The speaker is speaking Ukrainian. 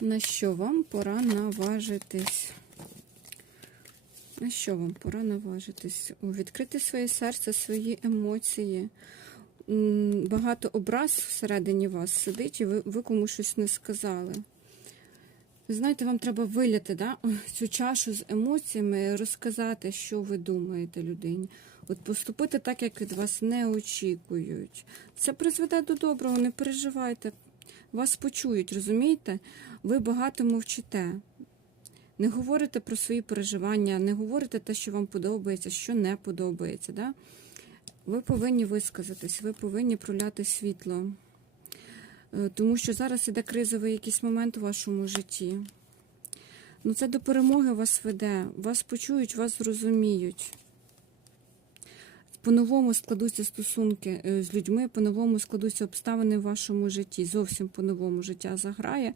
На що вам пора наважитись? На що вам пора наважитись? Відкрити своє серце, свої емоції. Багато образ всередині вас сидить, і ви, ви комусь щось не сказали. Знаєте, вам треба виляти да? цю чашу з емоціями, розказати, що ви думаєте людині. От поступити так, як від вас не очікують. Це призведе до доброго, не переживайте. Вас почують, розумієте? Ви багато мовчите. Не говорите про свої переживання, не говорите те, що вам подобається, що не подобається. Да? Ви повинні висказатись, ви повинні проляти світло. Е, Тому що зараз іде кризовий якийсь момент у вашому житті. Ну, це до перемоги вас веде. Вас почують, вас зрозуміють. По-новому складуться стосунки е, з людьми, по-новому складуться обставини в вашому житті. Зовсім по-новому життя заграє.